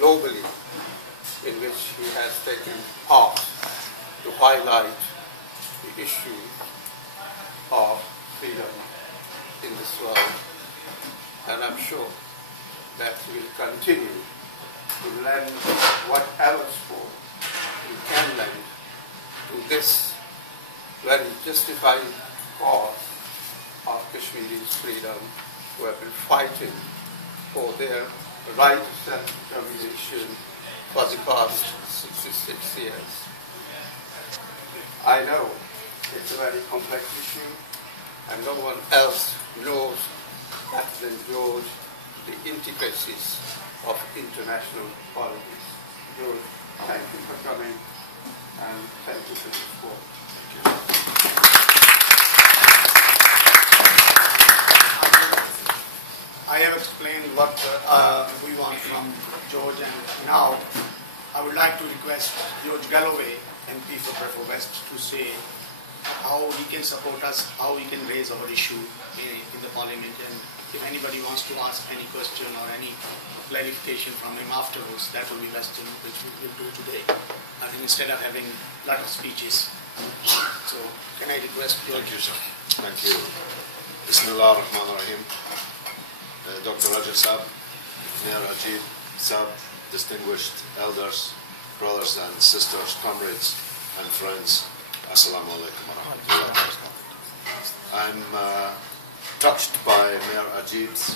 globally in which he has taken part to highlight the issue of freedom in this world. And I'm sure that he will continue to lend whatever support he can lend to this very justified cause of Kashmiri's freedom, who have been fighting for their right of self-determination for the past 66 years. I know it's a very complex issue, and no one else knows better than George the intricacies of international politics. George, thank you for coming, and thank you for the support. I have explained what we want from George, and now I would like to request George Galloway, MP for Bradford West, to say how he can support us, how we can raise our issue in the Parliament, and if anybody wants to ask any question or any clarification from him afterwards, that will be best thing which we will do today. I think instead of having a lot of speeches. So can I request George? Thank you, sir. Thank you. Bismillah ar-Rahman ar-Rahim. Dr. Rajat Saab, Mayor Ajib Saab, distinguished elders, brothers and sisters, comrades and friends, Assalamu alaikum wa rahmatullahi wa barakatuh. I'm touched by Mayor Ajib's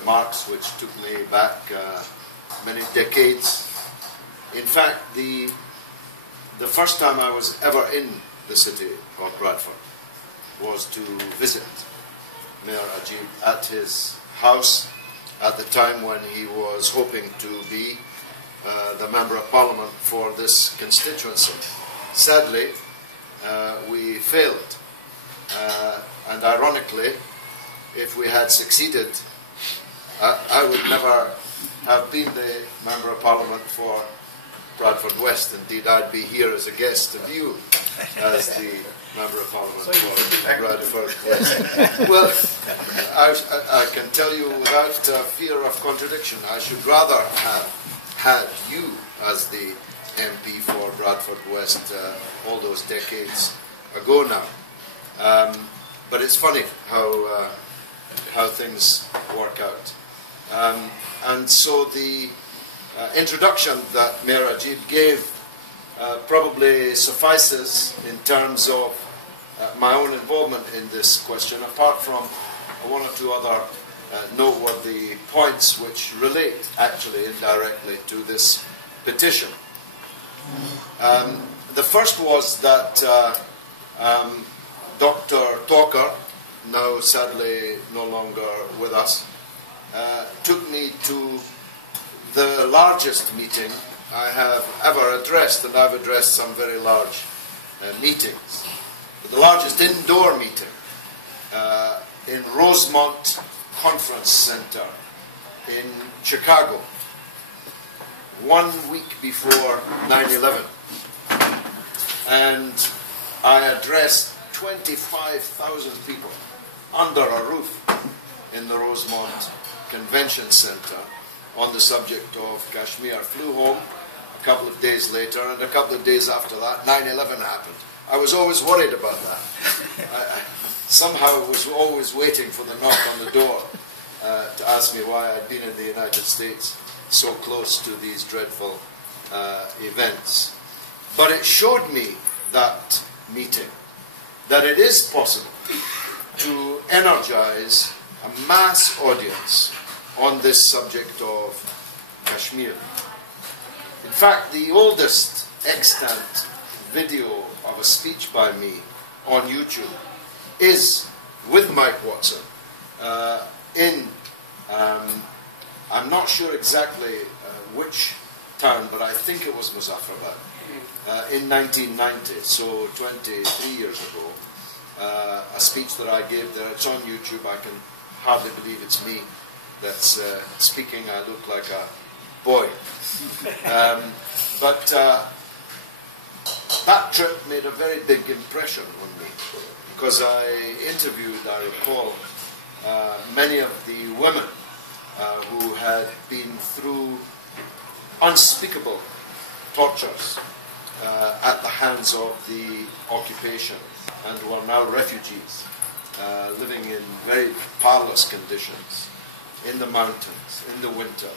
remarks, which took me back many decades. In fact, the first time I was ever in the city of Bradford was to visit Mayor Ajib at his house at the time when he was hoping to be the Member of Parliament for this constituency. Sadly, we failed, and ironically, if we had succeeded, I would never have been the Member of Parliament for Bradford West. Indeed, I'd be here as a guest of you as the Member of Parliament for Bradford West. Well, I can tell you without fear of contradiction, I should rather have had you as the MP for Bradford West all those decades ago now. But it's funny how things work out. And so the introduction that Mayor Ajib gave probably suffices in terms of my own involvement in this question, apart from one or two other noteworthy points which relate actually indirectly to this petition. The first was that Dr. Talker, now sadly no longer with us, took me to the largest meeting I have ever addressed, and I've addressed some very large meetings. The largest indoor meeting in Rosemont Conference Center in Chicago, 1 week before 9/11. And I addressed 25,000 people under a roof in the Rosemont Convention Center on the subject of Kashmir. Flew home a couple of days later, and a couple of days after that, 9/11 happened. I was always worried about that. Somehow I was always waiting for the knock on the door to ask me why I'd been in the United States so close to these dreadful events. But it showed me, that meeting, that it is possible to energize a mass audience on this subject of Kashmir. In fact, the oldest extant video of a speech by me on YouTube is with Mike Watson in, I'm not sure exactly which town, but I think it was Muzaffarabad, in 1990, so 23 years ago. A speech that I gave there, it's on YouTube. I can hardly believe it's me that's speaking. I look like a boy. But that trip made a very big impression on me, because I interviewed, I recall, many of the women who had been through unspeakable tortures at the hands of the occupation, and who are now refugees, living in very parlous conditions in the mountains, in the winter,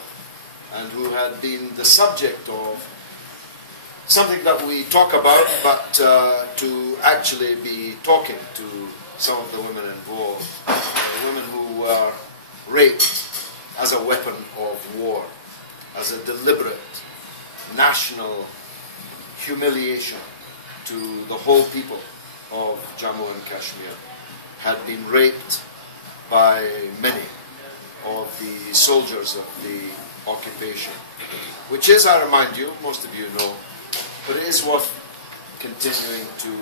and who had been the subject of something that we talk about, but to actually be talking to some of the women involved, women who were raped as a weapon of war, as a deliberate national humiliation to the whole people of Jammu and Kashmir, had been raped by many of the soldiers of the occupation, which is, I remind you, most of you know, but it is worth continuing to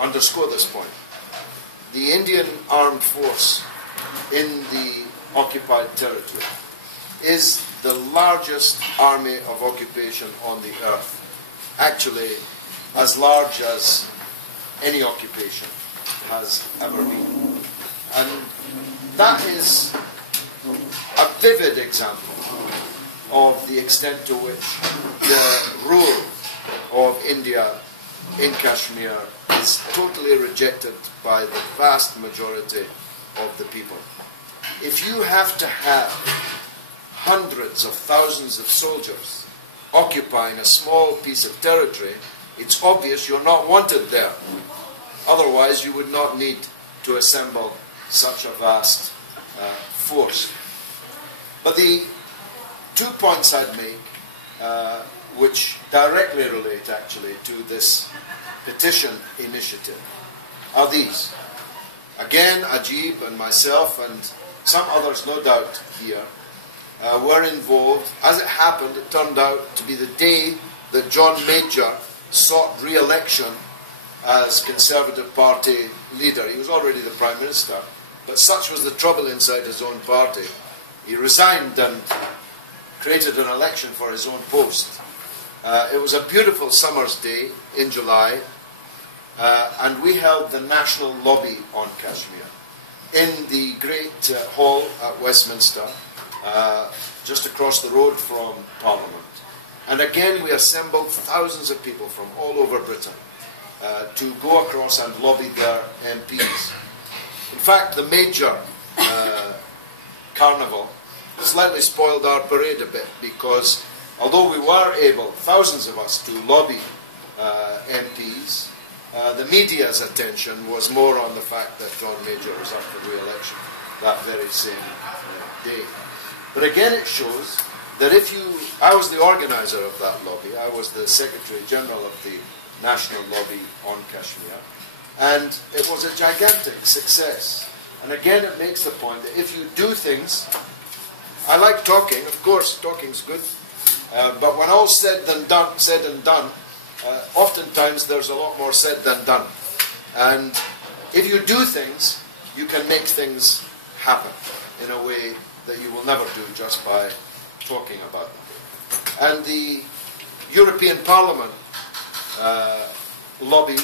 underscore this point. The Indian armed force in the occupied territory is the largest army of occupation on the earth, actually as large as any occupation has ever been. And that is a vivid example of the extent to which the rule of India in Kashmir is totally rejected by the vast majority of the people. If you have to have hundreds of thousands of soldiers occupying a small piece of territory, it's obvious you're not wanted there. Otherwise, you would not need to assemble such a vast force. But the 2 points I'd make, which directly relate actually to this petition initiative, are these. Again, Ajib and myself and some others, no doubt, here, were involved. As it happened, it turned out to be the day that John Major sought re-election as Conservative Party leader. He was already the Prime Minister, but such was the trouble inside his own party. He resigned and created an election for his own post. It was a beautiful summer's day in July, and we held the National Lobby on Kashmir in the great hall at Westminster, just across the road from Parliament. And again, we assembled thousands of people from all over Britain to go across and lobby their MPs. In fact, the Major carnival slightly spoiled our parade a bit, because although we were able, thousands of us, to lobby MPs, the media's attention was more on the fact that John Major was up for re-election that very same day. But again, it shows that I was the organizer of that lobby. I was the Secretary General of the National Lobby on Kashmir, and it was a gigantic success. And again, it makes the point that if you do things, I like talking, of course, talking's good, but when all's said and done, oftentimes there's a lot more said than done. And if you do things, you can make things happen in a way that you will never do just by talking about them. And the European Parliament lobby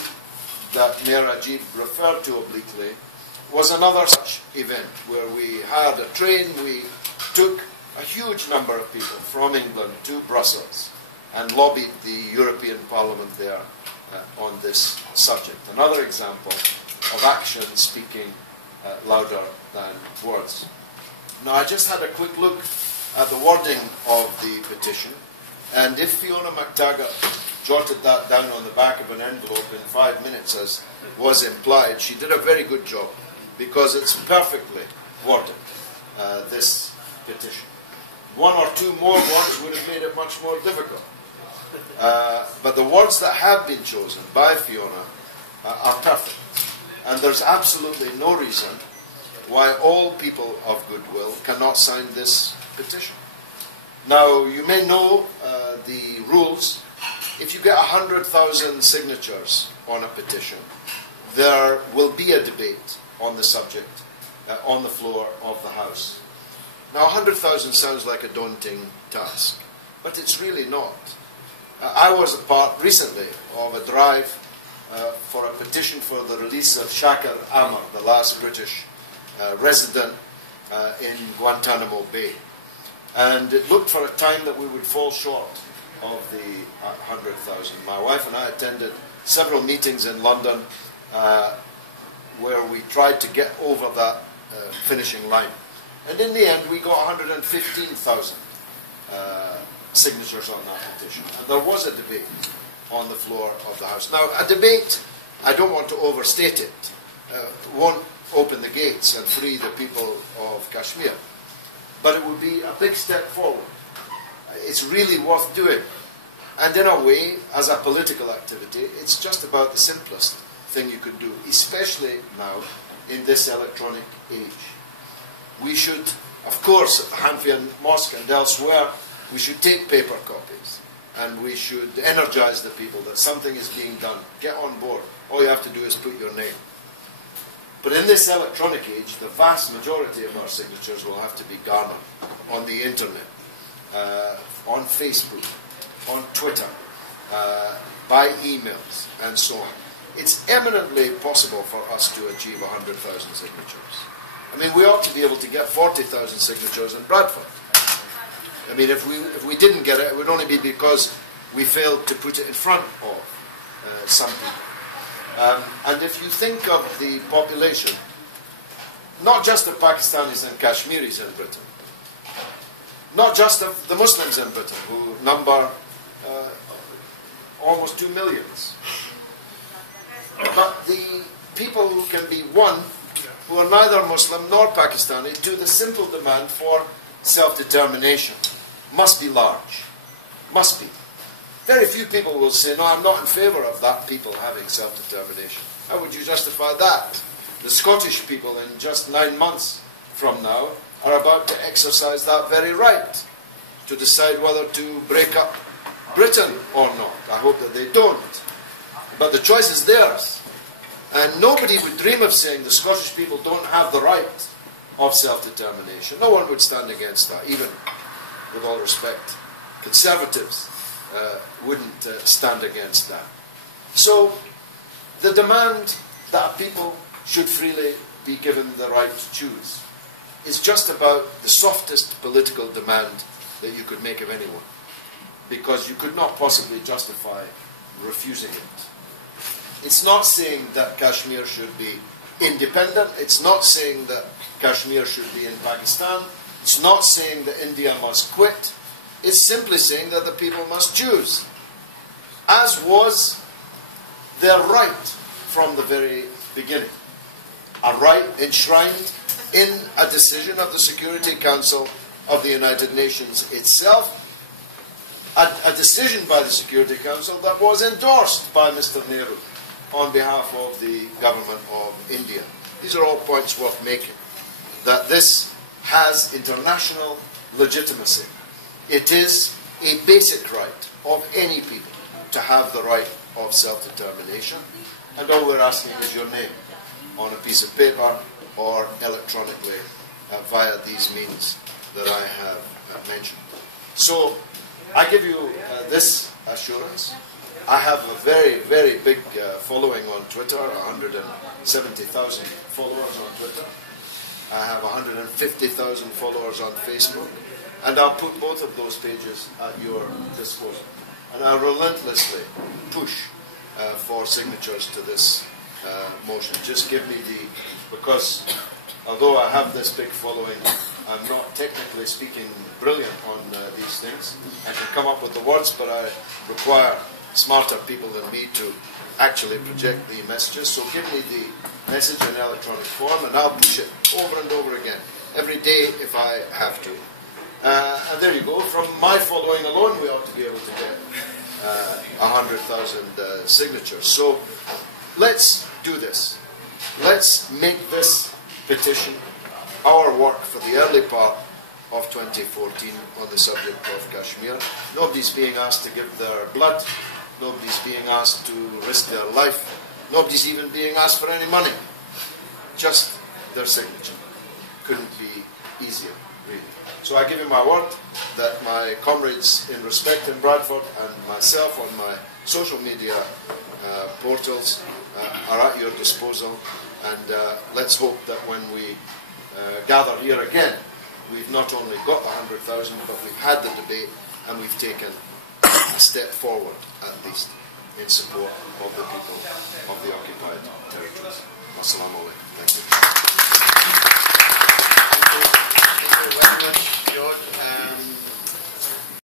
that Mayor Ajib referred to obliquely was another such event where we hired a train, we took a huge number of people from England to Brussels and lobbied the European Parliament there on this subject. Another example of action speaking louder than words. Now, I just had a quick look at the wording of the petition, and if Fiona McTaggart jotted that down on the back of an envelope in 5 minutes, as was implied, she did a very good job, because it's perfectly worded, this petition. One or two more words would have made it much more difficult. But the words that have been chosen by Fiona are perfect. And there's absolutely no reason why all people of goodwill cannot sign this petition. Now, you may know the rules. If you get 100,000 signatures on a petition, there will be a debate on the subject on the floor of the House. Now, 100,000 sounds like a daunting task, but it's really not. I was a part recently of a drive for a petition for the release of Shakir Amar, the last British resident in Guantanamo Bay. And it looked for a time that we would fall short of the 100,000. My wife and I attended several meetings in London where we tried to get over that finishing line. And in the end, we got 115,000 signatures on that petition. And there was a debate on the floor of the House. Now, a debate, I don't want to overstate it, won't open the gates and free the people of Kashmir. But it would be a big step forward. It's really worth doing. And in a way, as a political activity, it's just about the simplest thing you could do, especially now in this electronic age. We should, of course, at the Hanfian Mosque and elsewhere, we should take paper copies and we should energize the people that something is being done. Get on board. All you have to do is put your name. But in this electronic age, the vast majority of our signatures will have to be garnered on the internet, on Facebook, on Twitter, by emails, and so on. It's eminently possible for us to achieve 100,000 signatures. I mean, we ought to be able to get 40,000 signatures in Bradford. I mean, if we didn't get it, it would only be because we failed to put it in front of some people. And if you think of the population, not just of Pakistanis and Kashmiris in Britain, not just of the Muslims in Britain, who number almost 2 million, but the people who can be won, who are neither Muslim nor Pakistani, to the simple demand for self-determination, must be large. Must be. Very few people will say, no, I'm not in favour of that people having self-determination. How would you justify that? The Scottish people in just 9 months from now are about to exercise that very right, to decide whether to break up Britain or not. I hope that they don't. But the choice is theirs. And nobody would dream of saying the Scottish people don't have the right of self-determination. No one would stand against that, even with all respect. Conservatives wouldn't stand against that. So the demand that people should freely be given the right to choose is just about the softest political demand that you could make of anyone, because you could not possibly justify refusing it. It's not saying that Kashmir should be independent. It's not saying that Kashmir should be in Pakistan. It's not saying that India must quit. It's simply saying that the people must choose, as was their right from the very beginning. A right enshrined in a decision of the Security Council of the United Nations itself, a decision by the Security Council that was endorsed by Mr. Nehru on behalf of the government of India. These are all points worth making, that this has international legitimacy. It is a basic right of any people to have the right of self-determination, and all we're asking is your name on a piece of paper or electronically via these means that I have mentioned. So I give you this assurance. I have a very, very big following on Twitter, 170,000 followers on Twitter. I have 150,000 followers on Facebook. And I'll put both of those pages at your disposal. And I'll relentlessly push for signatures to this motion. Just give me because although I have this big following, I'm not technically speaking brilliant on these things. I can come up with the words, but I require smarter people than me to actually project the messages. So give me the message in electronic form and I'll push it over and over again, every day if I have to. And there you go. From my following alone, we ought to be able to get 100,000 signatures. So let's do this. Let's make this petition our work for the early part of 2014 on the subject of Kashmir. Nobody's being asked to give their blood. Nobody's being asked to risk their life. Nobody's even being asked for any money. Just their signature. Couldn't be easier, really. So I give you my word that my comrades in Respect in Bradford and myself on my social media portals are at your disposal. And let's hope that when we gather here again we've not only got 100,000, but we've had the debate and we've taken a step forward, at least, in support of the people of the occupied territories. Wassalamu alaikum. Thank you.